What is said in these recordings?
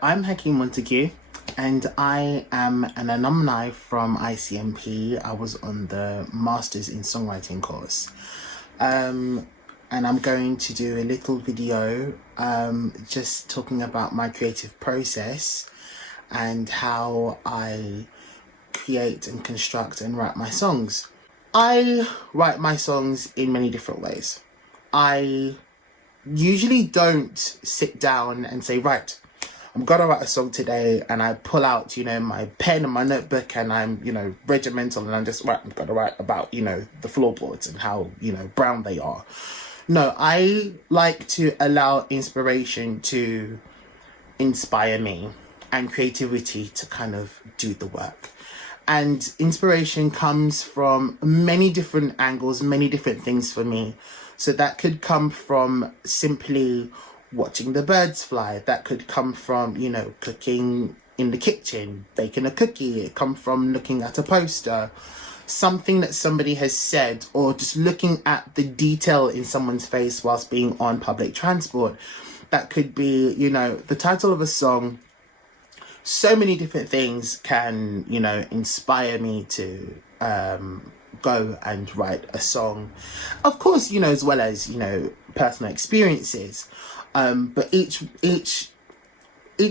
I'm Hakeem Montague, and I am an alumni from ICMP. I was on the Masters in Songwriting course. And I'm going to do a little video just talking about my creative process and how I create and construct and write my songs. I write my songs in many different ways. I usually don't sit down and say, right, I'm gonna write a song today, and I pull out, my pen and my notebook, and I'm, regimental, and I'm just, right, I'm gonna write about, the floorboards and how, brown they are. No, I like to allow inspiration to inspire me and creativity to kind of do the work. And inspiration comes from many different angles, many different things for me. So that could come from simply watching the birds fly. That could come from, cooking in the kitchen, baking a cookie. It come from looking at a poster, something that somebody has said, or just looking at the detail in someone's face whilst being on public transport. That could be, the title of a song. So many different things can, inspire me to go and write a song. Of course, as well as, personal experiences. But each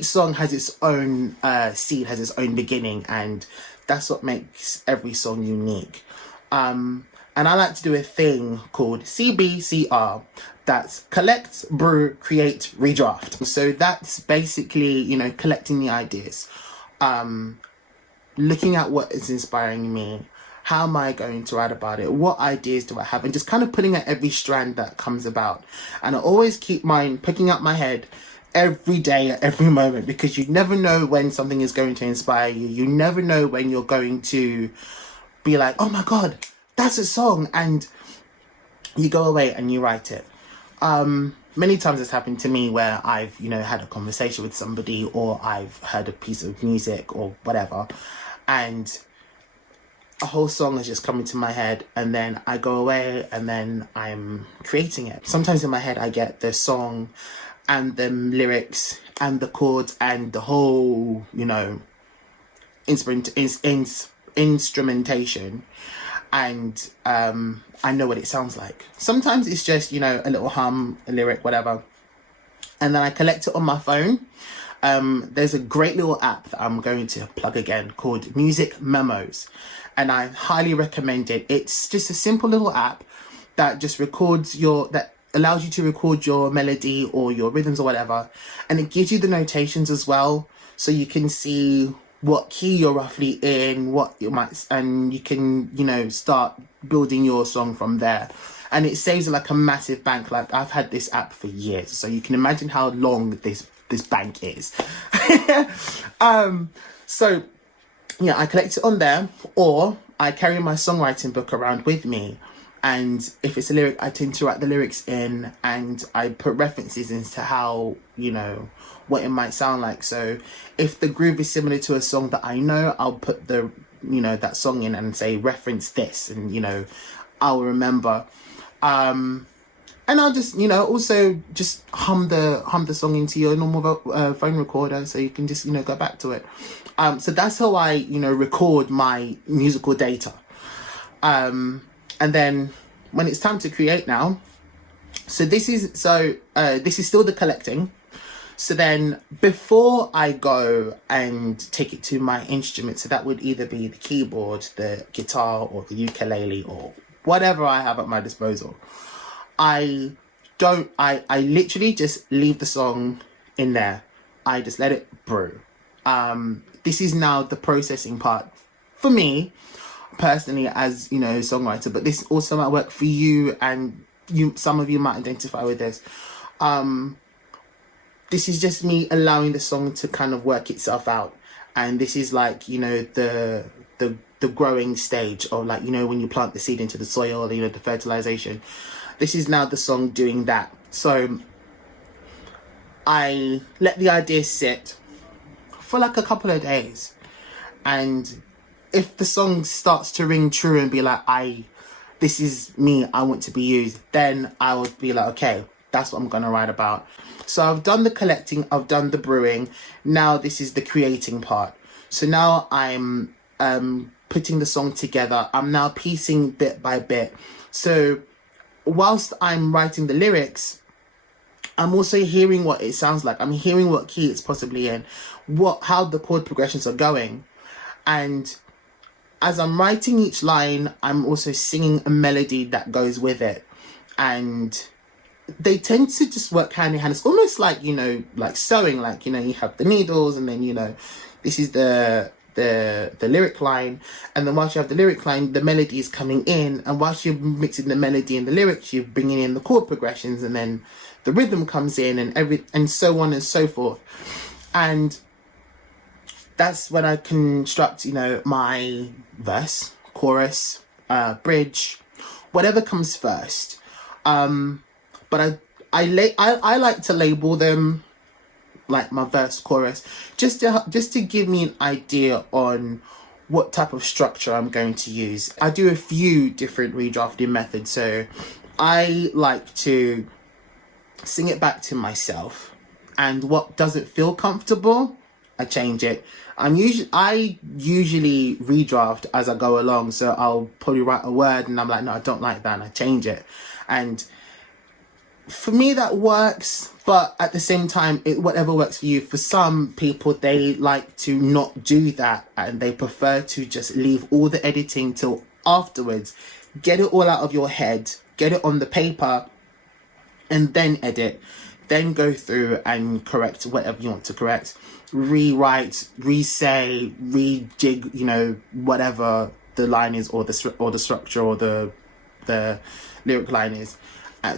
song has its own seed, has its own beginning, and that's what makes every song unique. And I like to do a thing called CBCR. That's collect, brew, create, redraft. So that's basically, collecting the ideas, looking at what is inspiring me. How am I going to write about it? What ideas do I have? And just kind of pulling at every strand that comes about. And I always keep mine picking up my head every day, at every moment, because you never know when something is going to inspire you. You never know when you're going to be like, oh my God, that's a song. And you go away and you write it. Many times it's happened to me where I've, had a conversation with somebody, or I've heard a piece of music or whatever, and a whole song is just coming to my head, and then I go away and then I'm creating it. Sometimes in my head I get the song and the lyrics and the chords and the whole, instrumentation, and I know what it sounds like. Sometimes it's just, a little hum, a lyric, whatever, and then I collect it on my phone. There's a great little app that I'm going to plug again called Music Memos, and I highly recommend it. It's just a simple little app that just that allows you to record your melody or your rhythms or whatever, and it gives you the notations as well, so you can see what key you're roughly in, what you might, and you can, start building your song from there. And it saves like a massive bank. Like, I've had this app for years, so you can imagine how long this bank is. So yeah, I collect it on there, or I carry my songwriting book around with me, and if it's a lyric, I tend to write the lyrics in, and I put references into how, what it might sound like. So if the groove is similar to a song that I know, I'll put the, that song in and say reference this, and I'll remember. And I'll just, also just hum the song into your normal phone recorder, so you can just, go back to it. So that's how I, record my musical data. And then when it's time to create now, this is still the collecting. So then before I go and take it to my instrument, so that would either be the keyboard, the guitar, or the ukulele, or whatever I have at my disposal, I literally just leave the song in there. I just let it brew. This is now the processing part for me personally, as songwriter, but this also might work for you, and some of you might identify with this. This is just me allowing the song to kind of work itself out, and this is like, the growing stage, or like, when you plant the seed into the soil, the fertilization. This is now the song doing that. So I let the idea sit for like a couple of days, and if the song starts to ring true and be like, this is me, I want to be used, then I would be like, okay, that's what I'm going to write about. So I've done the collecting, I've done the brewing. Now this is the creating part. So now I'm putting the song together. I'm now piecing bit by bit. So whilst I'm writing the lyrics, I'm also hearing what it sounds like. I'm hearing what key it's possibly in, how the chord progressions are going. And as I'm writing each line, I'm also singing a melody that goes with it. And they tend to just work hand in hand. It's almost like, like sewing, like, you have the needles, and then, this is the lyric line, and then whilst you have the lyric line, the melody is coming in, and whilst you're mixing the melody and the lyrics, you're bringing in the chord progressions, and then the rhythm comes in, and so on and so forth. And that's when I construct, my verse, chorus, bridge, whatever comes first. But I like to label them like my verse, chorus, just to give me an idea on what type of structure I'm going to use. I do a few different redrafting methods. So I like to sing it back to myself, and what doesn't feel comfortable, I change it. I usually redraft as I go along. So I'll probably write a word and I'm like, no, I don't like that, and I change it. And for me, that works, but at the same time, whatever works for you. For some people, they like to not do that, and they prefer to just leave all the editing till afterwards. Get it all out of your head, get it on the paper, and then edit. Then go through and correct whatever you want to correct. Rewrite, re-say, rejig, whatever the line is, or the structure, or the lyric line is.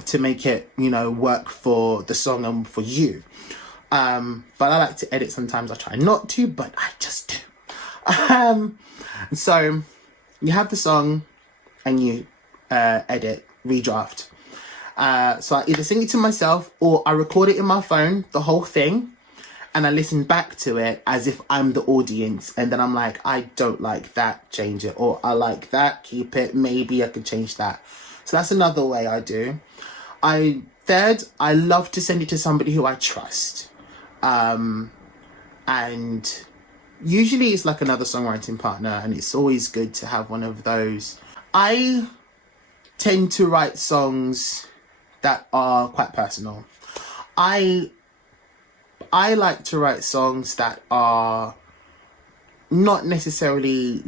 To make it, work for the song and for you. But I like to edit sometimes. I try not to, but I just do. So you have the song and you edit, redraft. So I either sing it to myself or I record it in my phone, the whole thing, and I listen back to it as if I'm the audience. And then I'm like, I don't like that, change it. Or I like that, keep it. Maybe I could change that. So that's another way I do. Third, I love to send it to somebody who I trust. And usually it's like another songwriting partner, and it's always good to have one of those. I tend to write songs that are quite personal. I like to write songs that are not necessarily,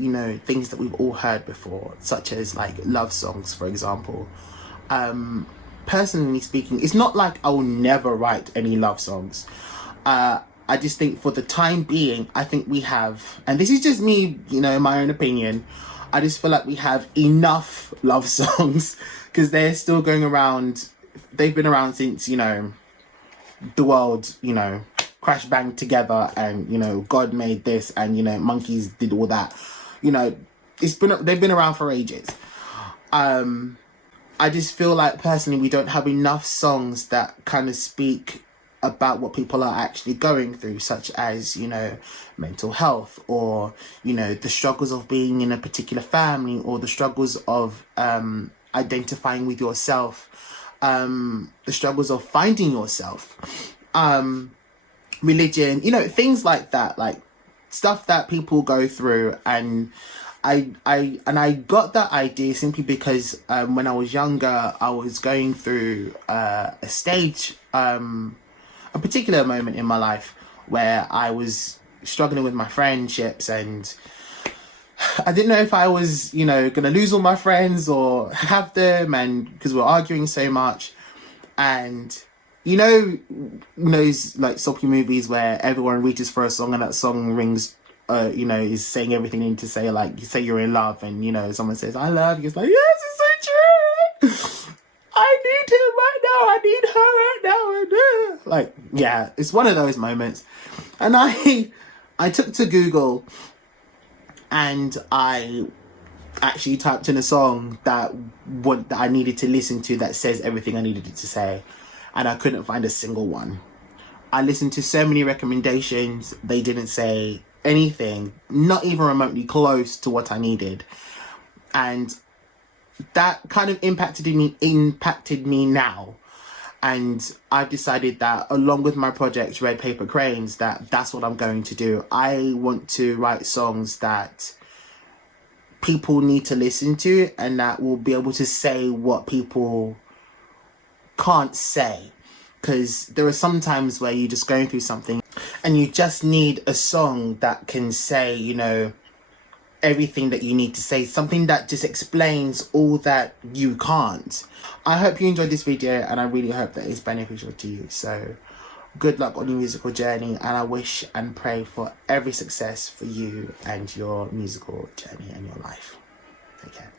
things that we've all heard before, such as like love songs, for example. Personally speaking, it's not like I will never write any love songs. I just think for the time being, I think we have, and this is just me, my own opinion, I just feel like we have enough love songs, because they're still going around. They've been around since, the world, crash banged together, and God made this, and monkeys did all that. They've been around for ages. I just feel like personally we don't have enough songs that kind of speak about what people are actually going through, such as mental health, or the struggles of being in a particular family, or the struggles of identifying with yourself, the struggles of finding yourself, religion, things like that, like stuff that people go through. And I got that idea simply because when I was younger, I was going through a stage, a particular moment in my life where I was struggling with my friendships, and I didn't know if I was, going to lose all my friends or have them, and because we're arguing so much. And those like soppy movies where everyone reaches for a song and that song rings, is saying everything you need to say, like you say you're in love, and someone says I love you, it's like, yes, it's so true. I need him right now, I need her right now, and like, yeah, it's one of those moments. And I took to Google and I actually typed in a song that I needed to listen to that says everything I needed it to say, and I couldn't find a single one. I listened to so many recommendations, they didn't say anything, not even remotely close to what I needed. And that kind of impacted me now. And I've decided that along with my project Red Paper Cranes, that's what I'm going to do. I want to write songs that people need to listen to and that will be able to say what people can't say. Because there are some times where you're just going through something and you just need a song that can say, you know, everything that you need to say, something that just explains all that you can't. I hope you enjoyed this video and I really hope that it's beneficial to you. So good luck on your musical journey, and I wish and pray for every success for you and your musical journey and your life. Take care.